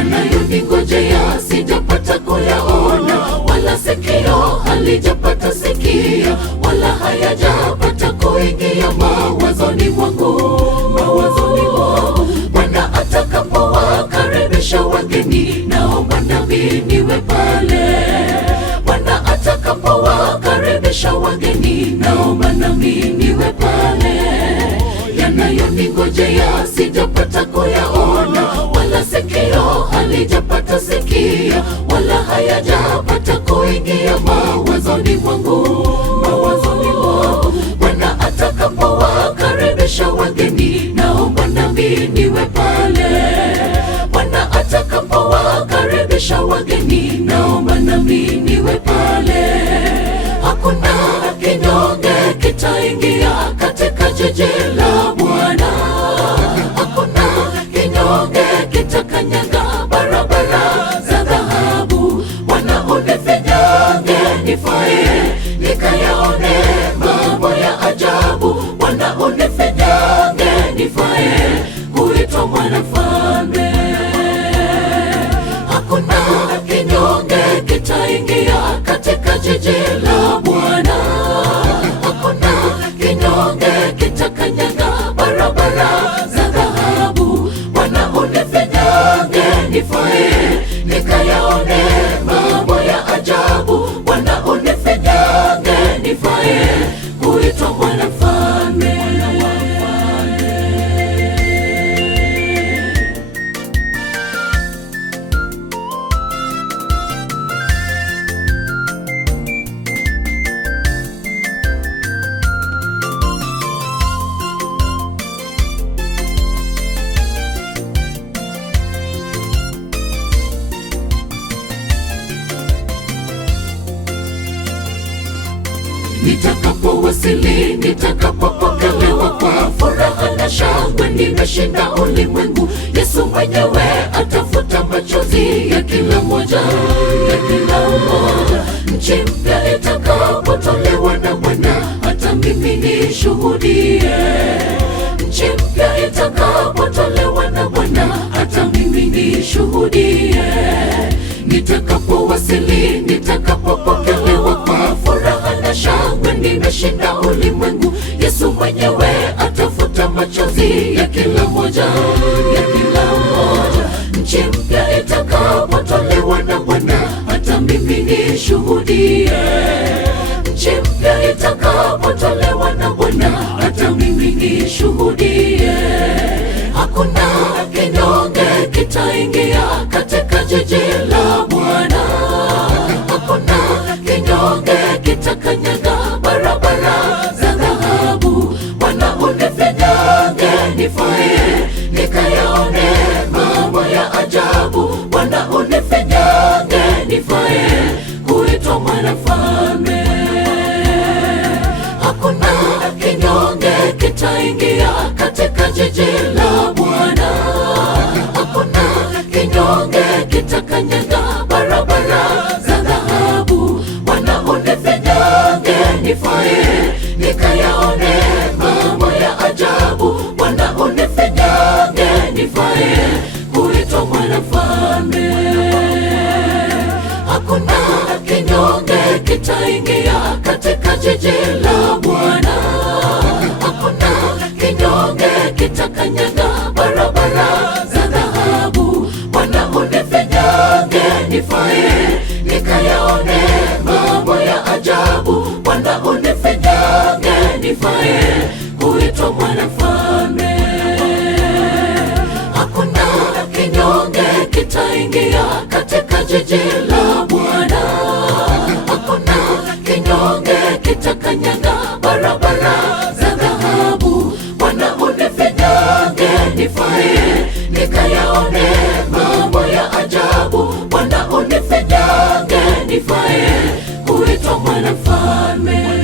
yanayoningojea sijapata kuyaona, wala sikio halijapata sikia, wala hayajapata kuingia mawazoni mwangu. Bwana atakapowakaribisha wageni, naomba nami niwe pale. Bwana atakapowakaribisha wageni, naomba nami niwe pale. Yanayoningojea sijapata kuyaona, wala sikio halijapata sikia, wala hayajapata kuingia mawazoni mwangu. Bwana atakapowakaribisha wageni, naomba nami niwe pale. Bwana atakapowakaribisha wageni, naomba nami niwe pale. Hakuna kinyonge kitaingia katika jiji la Bwana. Hakuna kinyonge kitakanyaga barabara za dhahabu. Bwana unifinyange nifae, nikayaone mambo ya ajabu. Bwana unifinyange nifae, kuitwa mwanafalme. Hakuna kinyonge kitaingia katika jiji la Bwana. Hakuna kinyonge kitakanyaga barabara za dhahabu. Bwana unifinyange nifae, nikayaone mambo ya ajabu. Bwana unifinyange nifae, kuitwa mwanafalme. Nitakapowasili, nitakapopokelewa kwa furaha na shangwe, nimeshinda ulimwengu. Yesu mwenyewe atafuta machozi ya kila mmoja. Nchi mpya itakapotolewa na Bwana, hata mimi nishuhudie. Nchi mpya itakapotolewa na Bwana, hata mimi nishuhudie. Nitakapowasili, nitakapopokelewa kwa furaha na shangwe, nimeshinda ulimwengu. Yesu mwenyewe atafuta machozi ya kila mmoja. Nchi mpya itakapotolewa na Bwana, hata mimi nishuhudie. Nchi mpya itakapotolewa na Bwana, hata mimi nishuhudie. Hakuna kinyonge kitaingia katika jiji la Bwana. Hakuna kinyonge kitakanyaga barabara za dhahabu. Bwana unifinyange nifae, nikayaone mambo ya ajabu. Bwana unifinyange nifae, kuitwa mwanafalme. Hakuna kinyonge kitaingia katika jiji la Bwana. Hakuna kinyonge kitakanyaga barabara za dhahabu. Bwana unifinyange nifae, nikayaone mambo ya ajabu. Bwana unifinyange nifae, kuitwa mwanafalme. Hakuna kinyonge kitaingia katika jiji la Bwana. Hakuna kinyonge kitakanyaga barabara za dhahabu. Bwana unifinyange nifae, nikayaone mambo ya ajabu. Bwana unifinyange nifae, kuitwa mwanafalme. Hakuna kinyonge kitaingia katika jiji la Bwana. Hakuna kinyonge kitakanyaga barabara za dhahabu. Bwana unifinyange nifae, nikayaone mambo ya ajabu. Bwana unifinyange nifae, kuitwa mwanafalme.